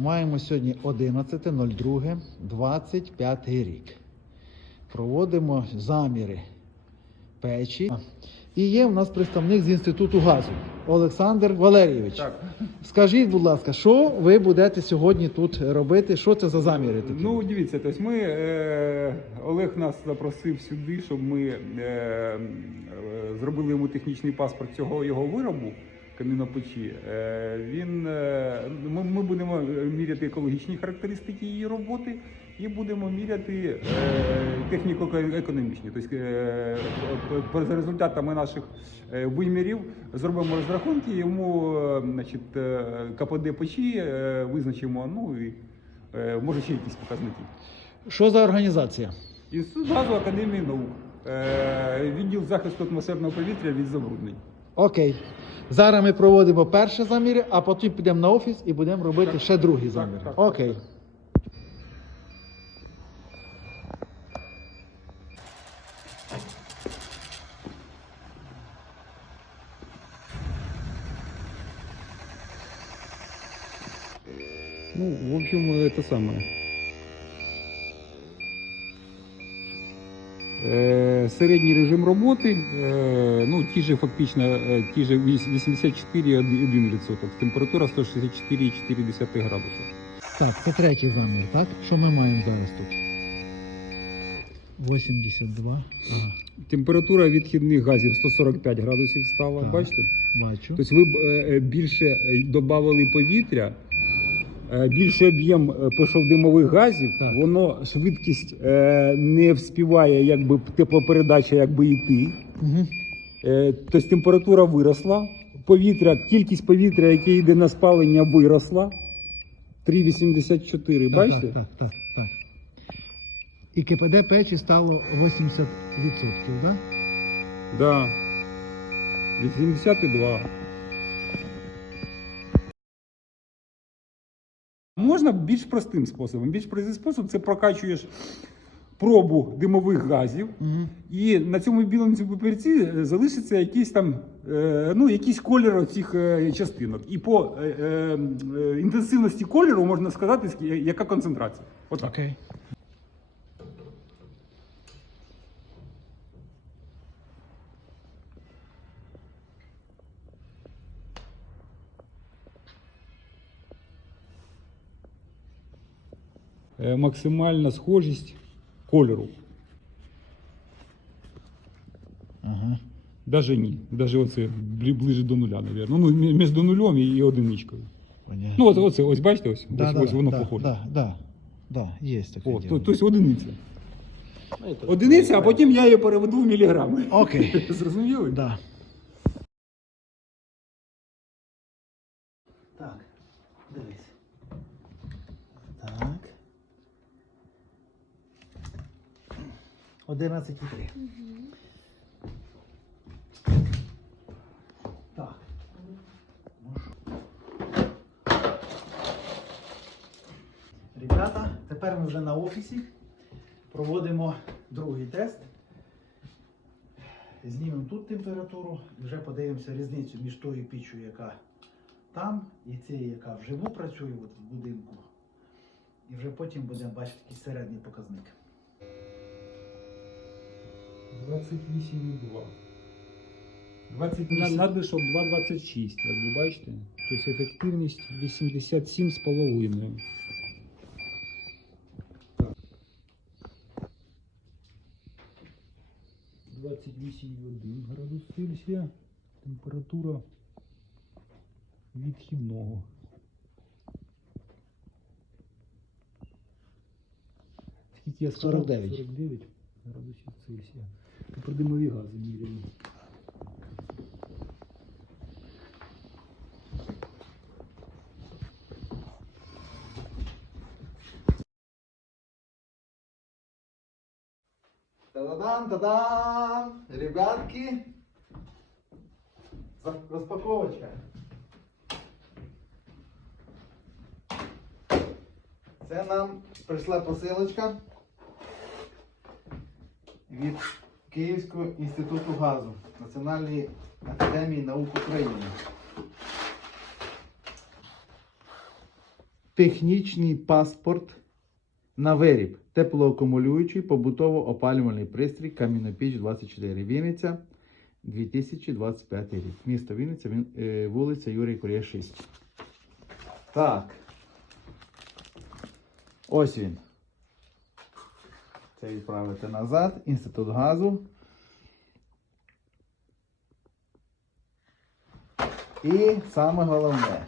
маємо сьогодні 11.02.25 рік. Проводимо заміри печі. І є в нас представник з Інституту газу Олександр Валерійович. Так. Скажіть, будь ласка, що ви будете сьогодні тут робити? Що це за заміри такі? Ну, дивіться, тобто ми, е, Олег нас запросив сюди, щоб ми е, е, зробили йому технічний паспорт цього його виробу камінопечі. Е, він, е, ми, ми будемо міряти екологічні характеристики її роботи і будемо міряти е, техніко-економічні. Тобто, за результатами наших вимірів зробимо розрахунки, йому значить, КПД печі визначимо, ну і може ще якісь показники. Що за організація? Інститут газу Академії наук. Відділ захисту атмосферного повітря від забруднень. Окей. Зараз ми проводимо перші заміри, а потім підемо на офіс і будемо робити ще другі заміри. так, Окей. Ну, в общем, это самое. Е, Середній режим роботи, е, ну ті ж фактично е, ті ж 84,1%, температура 164,4 градуса. Так, це третій замір, так? Що ми маємо зараз тут? 82. Ага, Температура відхідних газів 145 градусів стала, Так. бачите? бачу. Тобто ви е, більше додали повітря, більший об'єм е, пішов димових газів, Так. воно швидкість е, не вспіває, якби теплопередача якби йти. Угу. Е, Тобто температура виросла, повітря, кількість повітря, яке йде на спалення, виросла. 3,84, бачите? Так, так, так, так. І КПД печі стало 80%, так? Да. 82. Можна більш простим способом. Більш простий спосіб це прокачуєш пробу димових газів, Угу. і на цьому білому папірці е, залишиться якийсь там е, ну, якийсь колір цих частинок. І по е, е, е, інтенсивності кольору можна сказати, яка концентрація. Отак. Окей. Максимальна схожість кольору. Ага. Даже ні. Даже оце бли- ближе до нуля, мабуть. Ну, між до нулем і одиничкою. Понятно. Ну, от, оце, ось бачите, ось, да, ось, да, ось воно да, похоже. Да, да, да, є таке. О, діло. то, тобто одиниця. Одиниця, а потім я її переведу в міліграми. Окей. Зрозуміли? Да. 11,3. Так. Ребята, тепер ми вже на офісі проводимо другий тест. Знімемо тут температуру і вже подивимося різницю між тою піччю, яка там, і цією, яка вживу працює от в будинку. І вже потім будемо бачити якийсь середній показник. 28,2. 28. Надо, щоб 2,26, як ви бачите. Тобто ефективність 87,5. Так. 28,1 градус Цельсія. Температура відхідного. Скільки я сказав? 49. 49 градусів Цельсія. Тепер димові гази міряємо. Та-дам, та-дам! Ребятки! Розпаковочка. Це нам прийшла посилочка від Київського інституту газу Національної академії наук України. технічний паспорт на виріб. Теплоакумулюючий побутово-опалювальний пристрій Кам'янопіч 24. Вінниця 2025 рік. Місто Вінниця, е, вулиця Юрій Курія 6. Так. Ось він. Це відправити назад. Інститут газу. І саме головне.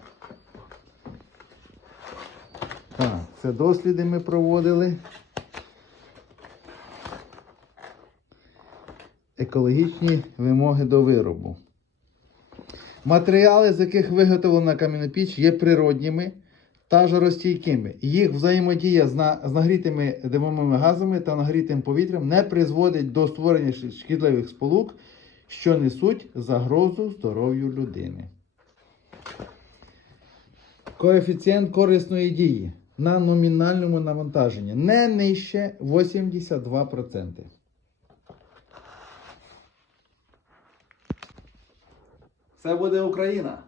Так, це досліди ми проводили. Екологічні вимоги до виробу. Матеріали, з яких виготовлена кам'янопіч, є природніми та жаростійкими. Їх взаємодія з, з нагрітими димовими газами та нагрітим повітрям не призводить до створення шкідливих сполук, що несуть загрозу здоров'ю людини. Коефіцієнт корисної дії на номінальному навантаженні не нижче 82%. Це буде Україна.